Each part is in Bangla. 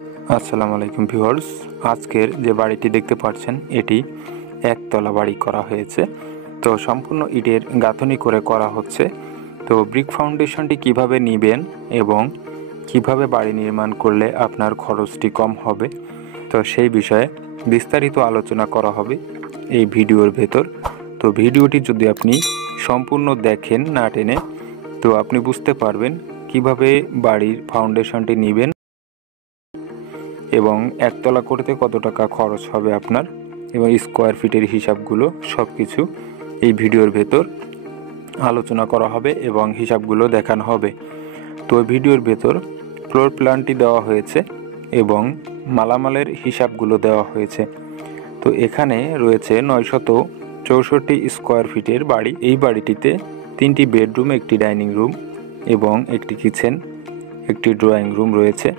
আসসালামু আলাইকুম ভিউয়ার্স, আজকের যে বাড়িটি দেখতে পাচ্ছেন এটি একতলা বাড়ি করা হয়েছে। তো সম্পূর্ণ ইটের গাঁথনি করে করা হচ্ছে। তো ব্রিক ফাউন্ডেশনটি কিভাবে নেবেন এবং কিভাবে বাড়ি নির্মাণ করলে আপনার খরচটি কম হবে, তো সেই বিষয়ে বিস্তারিত আলোচনা করা হবে এই ভিডিওর ভেতর। তো ভিডিওটি যদি আপনি সম্পূর্ণ দেখেন না টেনে, তো আপনি বুঝতে পারবেন কিভাবে বাড়ির ফাউন্ডেশনটি নেবেন এবং একতলা করতে কত টাকা খরচ হবে আপনার, এবং স্কোয়ার ফিটের হিসাবগুলো সব কিছু এই ভিডিওর ভেতর আলোচনা করা হবে এবং হিসাবগুলো দেখানো হবে। তো ভিডিওর ভেতর ফ্লোর প্ল্যানটি দেওয়া হয়েছে এবং মালামালের হিসাবগুলো দেওয়া হয়েছে। তো এখানে রয়েছে 964 স্কোয়ার ফিটের বাড়ি। এই বাড়িটিতে 3টি বেডরুম, একটি ডাইনিং রুম এবং একটি কিচেন, একটি ড্রয়িং রুম রয়েছে।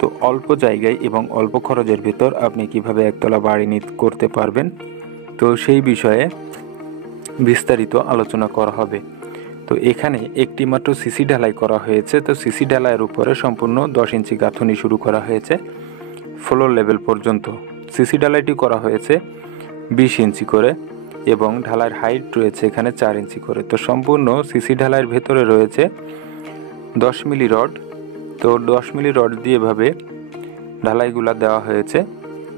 তো অল্প জায়গায় এবং অল্প খরচের ভিতর আপনি কিভাবে একতলা বাড়ি করতে পারবেন, তো সেই বিষয়ে বিস্তারিত আলোচনা করা হবে। তো এখানে একটি মাত্র সিসি ঢালাই করা হয়েছে। তো সিসি ঢালাইয়ের উপরে সম্পূর্ণ 10 ইঞ্চি গাঁথনি শুরু করা হয়েছে ফ্লোর লেভেল পর্যন্ত। সিসি ঢালাইটি করা হয়েছে 20 ইঞ্চি করে এবং ঢালাইয়ের হাইট রয়েছে এখানে 4 ইঞ্চি করে। তো সম্পূর্ণ সিসি ঢালাইয়ের ভেতরে রয়েছে 10 মিলি রড। তো 10 মিলি রড দিয়ে এভাবে ঢালাইগুলা দেওয়া হয়েছে।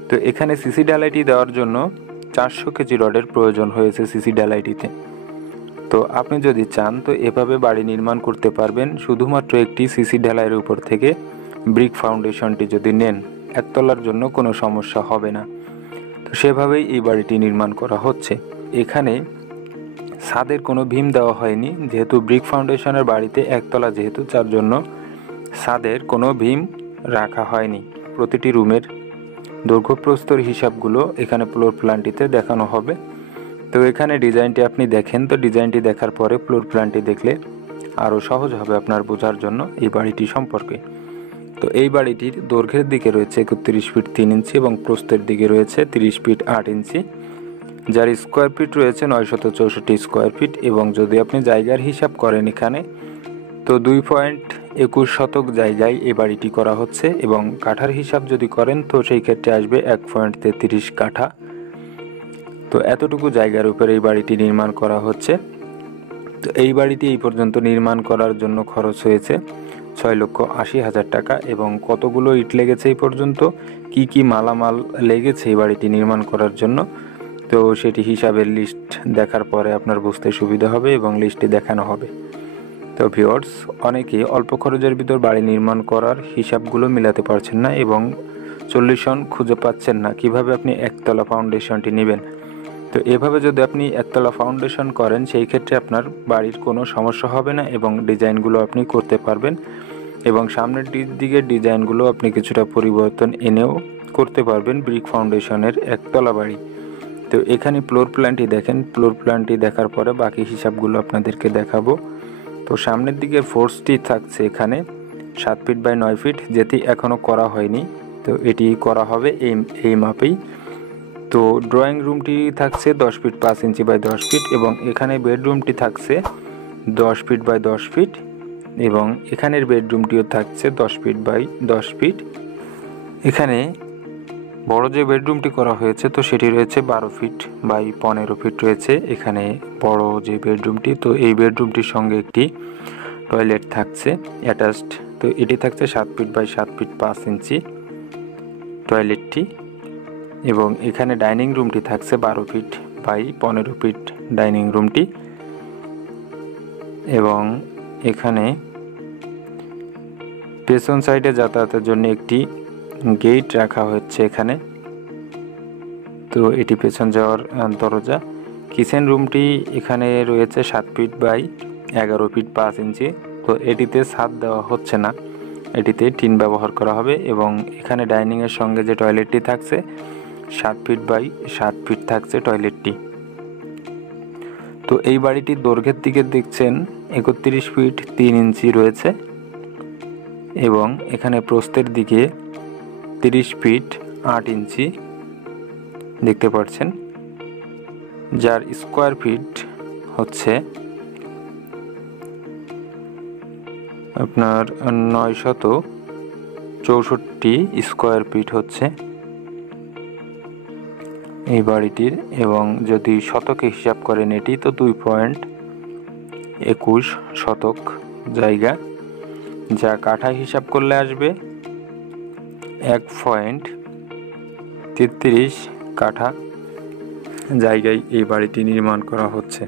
তো এখানে সিসি ঢালাইটি দেওয়ার জন্য 400 কেজি রডের প্রয়োজন হয়েছে সিসি ঢালাইটিতে। তো আপনি যদি চান তো এভাবে বাড়ি নির্মাণ করতে পারবেন শুধুমাত্র একটি সিসি ঢালাইয়ের উপর থেকে ব্রিক ফাউন্ডেশনটি যদি নেন, একতলার জন্য কোনো সমস্যা হবে না। তো সেভাবেই এই বাড়িটি নির্মাণ করা হচ্ছে। এখানে ছাদের কোনো ভীম দেওয়া হয়নি, যেহেতু ব্রিক ফাউন্ডেশনের বাড়িতে একতলা যেহেতু, যার জন্য ছাদের কোনো ভীম রাখা হয়নি। প্রতিটি রুমের দৈর্ঘ্যপ্রস্থর হিসাবগুলো এখানে ফ্লোর প্ল্যানটিতে দেখানো হবে। তো এখানে ডিজাইনটি আপনি দেখেন, তো ডিজাইনটি দেখার পরে ফ্লোর প্ল্যানটি দেখলে আরও সহজ হবে আপনার বোঝার জন্য এই বাড়িটি সম্পর্কে। তো এই বাড়িটির দৈর্ঘ্যের দিকে রয়েছে 31 ফিট 3 ইঞ্চি এবং প্রস্থের দিকে রয়েছে 30 ফিট 8 ইঞ্চি, যার স্কোয়ার ফিট রয়েছে 964 স্কোয়ার ফিট। এবং যদি আপনি জায়গার হিসাব করেন এখানে, তো 2.21 শতক জায়গায় এই বাড়িটি করা হচ্ছে এবং কাঠার হিসাব যদি করেন তো সেই ক্ষেত্রে আসবে 1.33 কাঠা। তো এতটুকু জায়গার উপর এই বাড়িটি নির্মাণ করা হচ্ছে। তো এই বাড়িটি এই পর্যন্ত নির্মাণ করার জন্য খরচ হয়েছে 6,80,000 টাকা। এবং কতগুলো ইট লেগেছে এই পর্যন্ত, কি মালামাল লেগেছে এই বাড়িটি নির্মাণ করার জন্য, তো সেটি হিসাবের লিস্ট দেখার পরে আপনার বুঝতে সুবিধা হবে এবং লিস্টটি দেখানো হবে। তো ভিউয়ার্স, অনেকে অল্প খরচের ভিতর বাড়ি নির্মাণ করার হিসাবগুলো মিলাতে পারছেন না এবং সলিউশন খুঁজে পাচ্ছেন না কিভাবে আপনি একতলা ফাউন্ডেশনটি নেবেন। তো এভাবে যদি আপনি একতলা ফাউন্ডেশন করেন সেই ক্ষেত্রে আপনার বাড়ির কোনো সমস্যা হবে না এবং ডিজাইনগুলো আপনি করতে পারবেন এবং সামনের দিকে ডিজাইনগুলো আপনি কিছুটা পরিবর্তন এনেও করতে পারবেন ব্রিক ফাউন্ডেশনের একতলা বাড়ি। তো এখানে ফ্লোর প্ল্যানটি দেখেন, ফ্লোর প্ল্যানটি দেখার পরে বাকি হিসাবগুলো আপনাদেরকে দেখাবো। তো সামনের দিকে ফোর্সটি থাকছে এখানে 7 ফিট বাই 9 ফিট, যেটি এখনও করা হয়নি। তো এটি করা হবে এই মাপেই। তো ড্রয়িং রুমটি থাকছে 10 ফিট 5 ইঞ্চি বাই 10 ফিট এবং এখানে বেডরুমটি থাকছে 10 ফিট বাই 10 ফিট এবং এখানের বেডরুমটিও থাকছে 10 ফিট বাই 10 ফিট। এখানে বড় যে বেডরুমটি করা হয়েছে তো সেটি রয়েছে 12 ফিট বাই 15 ফিট রয়েছে এখানে বড় যে বেডরুমটি। তো এই বেডরুমটির সঙ্গে একটি টয়লেট থাকছে অ্যাটাচড। তো এটি থাকছে 7 ফিট বাই 7 ফিট 5 ইঞ্চি টয়লেটটি। এবং এখানে ডাইনিং রুমটি থাকছে 12 ফিট বাই 15 ফিট ডাইনিং রুমটি। এবং এখানে পেছন সাইডে যাতায়াতের জন্য একটি গেট রাখা হচ্ছে এখানে। তো এটি পেছন যাওয়ার দরজা। কিচেন রুমটি এখানে রয়েছে 7 ফিট বাই 11 ফিট 5 ইঞ্চি। তো এটিতে ছাদ দেওয়া হচ্ছে না, এটিতে টিন ব্যবহার করা হবে। এবং এখানে ডাইনিংয়ের সঙ্গে যে টয়লেটটি থাকছে 7 ফিট বাই 7 ফিট থাকছে টয়লেটটি। তো এই বাড়িটির দৈর্ঘ্যের দিকে দেখছেন 31 ফিট 3 ইঞ্চি রয়েছে এবং এখানে প্রস্থের দিকে 30 ফিট 8 ইঞ্চি দেখতে পাচ্ছেন, যার স্কোয়ার ফিট হচ্ছে আপনার 64 স্কোয়ার ফিট হচ্ছে এই বাড়িটির, এবং যদি শতকে হিসাব করেন এটি তো 2.21 শতক জায়গা, যা কাঠায় হিসাব করলে আসবে 1.33 কাঠা জায়গায় এই বাড়িটি নির্মাণ করা হচ্ছে।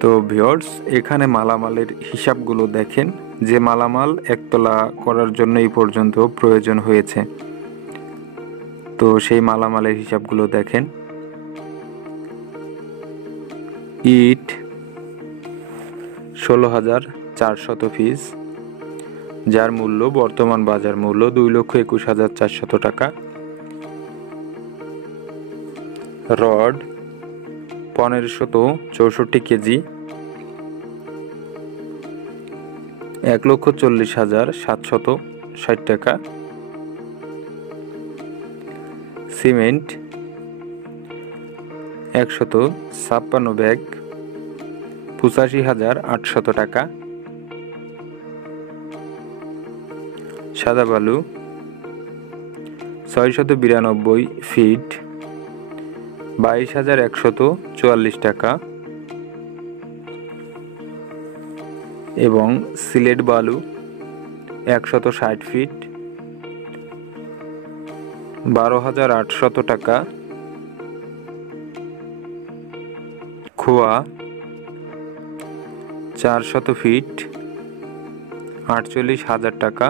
তো ভিউয়ার্স, এখানে মালামালের হিসাবগুলো দেখেন, যে মালামাল একতলা করার জন্য এই পর্যন্ত প্রয়োজন হয়েছে। তো সেই মালামালের হিসাবগুলো দেখেন। ইট 16,400 পিস, যার মূল্য বর্তমান বাজার মূল্য 2,21,400 টাকা। রড 1,564 কেজি, 1,40,760 টাকা। সিমেন্ট 156 ব্যাগ, 85,800 টাকা। সাদা বালু 692 ফিট, 22,144 টাকা। এবং সিলেট বালু 160 ফিট, 12,800 টাকা। খোয়া 400 ফিট, 48,000 টাকা।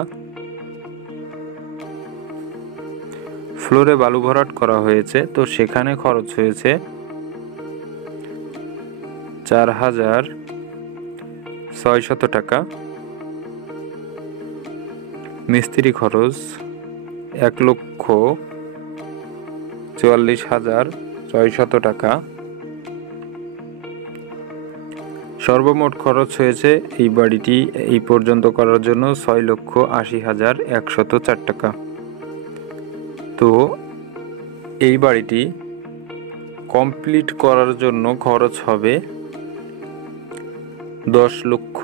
ফ্লোরে বালু ভরাট করা হয়েছে, তো সেখানে খরচ হয়েছে 4,600 টাকা। মিস্ত্রি খরচ 1,44,600 টাকা। সর্বমোট খরচ হয়েছে এই বাড়িটি এই পর্যন্ত করার জন্য 6,80,104 টাকা। তো এই বাড়িটি কমপ্লিট করার জন্য খরচ হবে 10 লক্ষ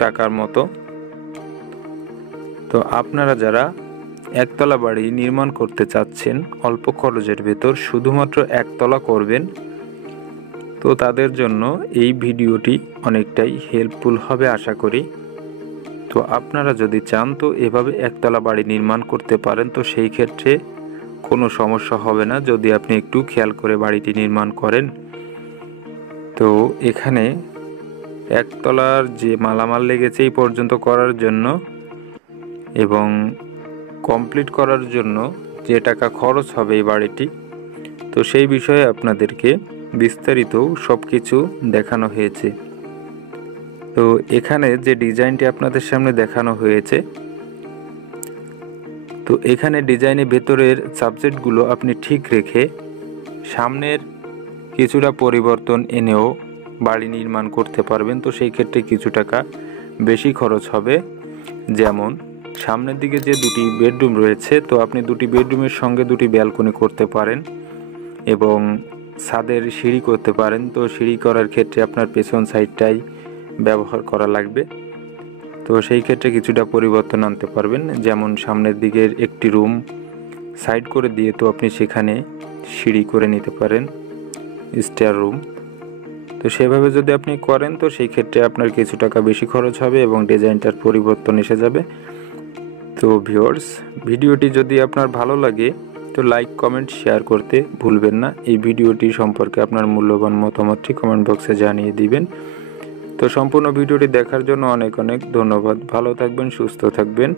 টাকার মতো। তো আপনারা যারা একতলা বাড়ি নির্মাণ করতে চাচ্ছেন অল্প খরচের ভেতর, শুধুমাত্র একতলা করবেন, তো তাদের জন্য এই ভিডিওটি অনেকটাই হেল্পফুল হবে আশা করি। তো আপনারা যদি চান তো এভাবে একতলা বাড়ি নির্মাণ করতে পারেন, তো সেই ক্ষেত্রে কোনো সমস্যা হবে না যদি আপনি একটু খেয়াল করে বাড়িটি নির্মাণ করেন। তো এখানে একতলার যে মালামাল লেগেছে এই পর্যন্ত করার জন্য এবং কমপ্লিট করার জন্য যে টাকা খরচ হবে এই বাড়িটি, তো সেই বিষয়ে আপনাদেরকে বিস্তারিত সব কিছু দেখানো হয়েছে। তো এখানে যে ডিজাইনটি আপনাদের সামনে দেখানো হয়েছে, তো এখানে ডিজাইনের ভেতরের সাবজেক্টগুলো আপনি ঠিক রেখে সামনের কিছুটা পরিবর্তন এনেও বাড়ি নির্মাণ করতে পারবেন। তো সেই ক্ষেত্রে কিছু টাকা বেশি খরচ হবে। যেমন সামনের দিকে যে দুটি বেডরুম রয়েছে, তো আপনি দুটি বেডরুমের সঙ্গে দুটি ব্যালকনি করতে পারেন এবং ছাদের সিঁড়ি করতে পারেন। তো সিঁড়ি করার ক্ষেত্রে আপনার পেছন সাইডটাই ব্যবহার করা লাগবে। তো সেই ক্ষেত্রে কিছুটা পরিবর্তন আনতে পারবেন। যেমন সামনের দিকের একটি রুম সাইড করে দিয়ে তো আপনি সেখানে সিঁড়ি করে নিতে পারেন, স্টেয়ার রুম। তো সেভাবে যদি আপনি করেন তো সেই ক্ষেত্রে আপনার কিছু টাকা বেশি খরচ হবে এবং ডিজাইনটার পরিবর্তন এসে যাবে। তো ভিউয়ার্স, ভিডিওটি যদি আপনার ভালো লাগে তো লাইক, কমেন্ট, শেয়ার করতে ভুলবেন না। এই ভিডিওটি সম্পর্কে আপনার মূল্যবান মতামতটি কমেন্ট বক্সে জানিয়ে দিবেন। তো সম্পূর্ণ ভিডিওটি দেখার জন্য অনেক অনেক ধন্যবাদ। ভালো থাকবেন, সুস্থ থাকবেন।